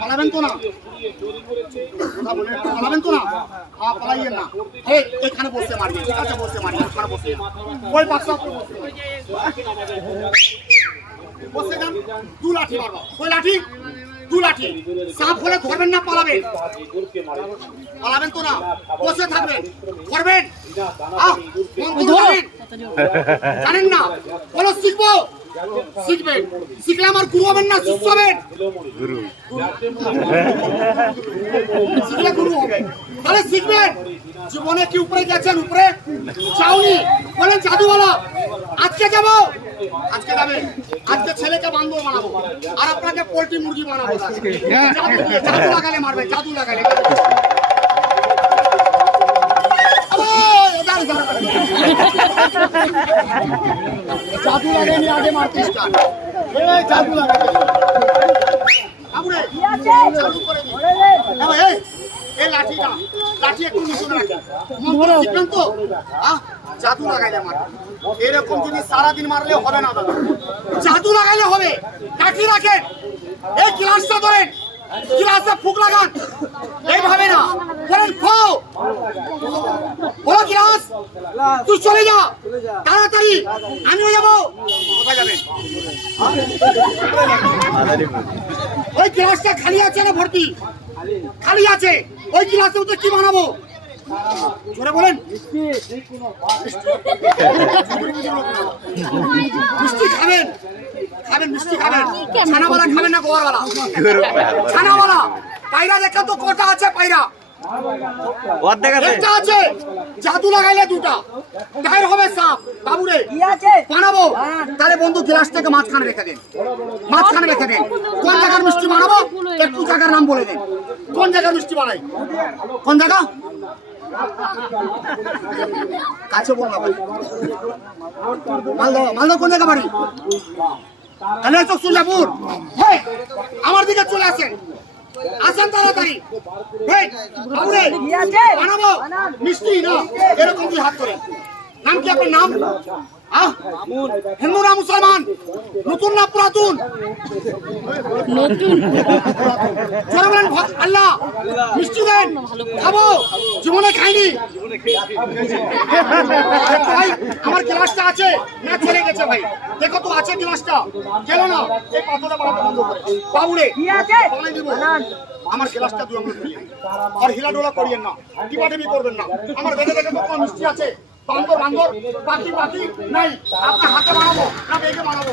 পালাবেন তো না, কথা বলে পালাবেন তো না, পালাইয়েন না। এখানে বসে মারবে, ঠিক আছে? বসে মারবে, ওখানে বসে ওই বাক্সা বসে যান। 2 লাঠি মারবো। ওই লাঠি 2 লাঠি। সাপ হলে ধরবেন না, পালাবেন। পালাবেন তো না, বসে থাকবেন, ধরবেন। জানেন না, বলো শিখবো, শিখবেন। শিখলে আমার গুরু হবেন না, শিষ্য হবেন। শিখলে গুরু হবে, তাহলে শিখবেন। জীবনে কি উপরে গেছেন? উপরে চাউনি বলেন জাদুওয়ালা। আজকে যাবো, আজকে যাবেন। আজকে ছেলেকে বান্ধব বানাবো, আর আপনাকে পোল্ট্রি মুরগি বানাবো। জাদু লাগালে মারবে, জাদু লাগালে। জাদু লাগাইনি, আগে মারতিস কেন? জাদু লাগাই চালু করে দিই। এই লাঠিটা, লাঠি একটু নিচে রাখি। শিখবেন তো? জাদু লাগাইলে মারবে। এরকম যদি সারাদিন মারলে হবে না দাদা, জাদু লাগাইলে হবে। লাঠি রাখেন, এই গ্লাসটা ধরেন, গ্লাসে ফুক লাগান। এইভাবে না, বলেন ফো, বলো গ্লাস তুই চলে যা তাড়াতাড়ি, আমিও যাবো। কোথায় যাবেন? ওই গ্লাসটা খালি আছে না ভর্তি? খালি আছে। ওই গ্লাসের মধ্যে কি বানাবো? জোরে বলেন। মিষ্টি খাবেন, খাবেন, মিষ্টি খাবেন। ছানাওয়ালা খাবেন না গোয়ারওয়ালা? ছানাওয়ালা। পায়রা দেখেন তো কটা আছে? পায়রা একটা আছে। জাদু লাগাইলে 2টা গায়ের হবে সাপ। বাবুরে বানাবো, তাহলে বন্ধু গ্লাসটাকে মাঝখানে রেখে দেন, মাঝখানে রেখে দেন। কোন জায়গার মিষ্টি বানাবো একটু জায়গার নাম বলে দেন। কোন জায়গার মিষ্টি বানাই? কোন জায়গা? কাছে বল না ভাই। মালদা, মালদা কোন জায়গা বাড়ি? সুজাপুর। আমার দিকে চলে আসেন, আসেন তাড়াতাড়ি। বানাবো মিষ্টি না এরকম দুই হাত করে। নাম কি আপনার? নাম হিন্দু না মুসলমান? নতুন না পুরাতন? আল্লাহ মিষ্টি দেন, খাবো। জীবনে খাইনি। ভাই আমার গ্লাসটা আছে না ছেড়ে গেছে? ভাই দেখো তো আছে গ্লাসটা, গেল না। এই পাথরটা বানাতে বন্ধ করে বাবুরে আমার গ্লাসটা দুই আমরা আর হিলাডোলা করিয়েন না, টিপাটিপি করবেন না। আমার বেঁধে দেখে তো কোন মিষ্টি আছে? বান্দর বান্দর, বাকি বাকি নাই। আপনার হাতে বানাবো না বেগে বানাবো?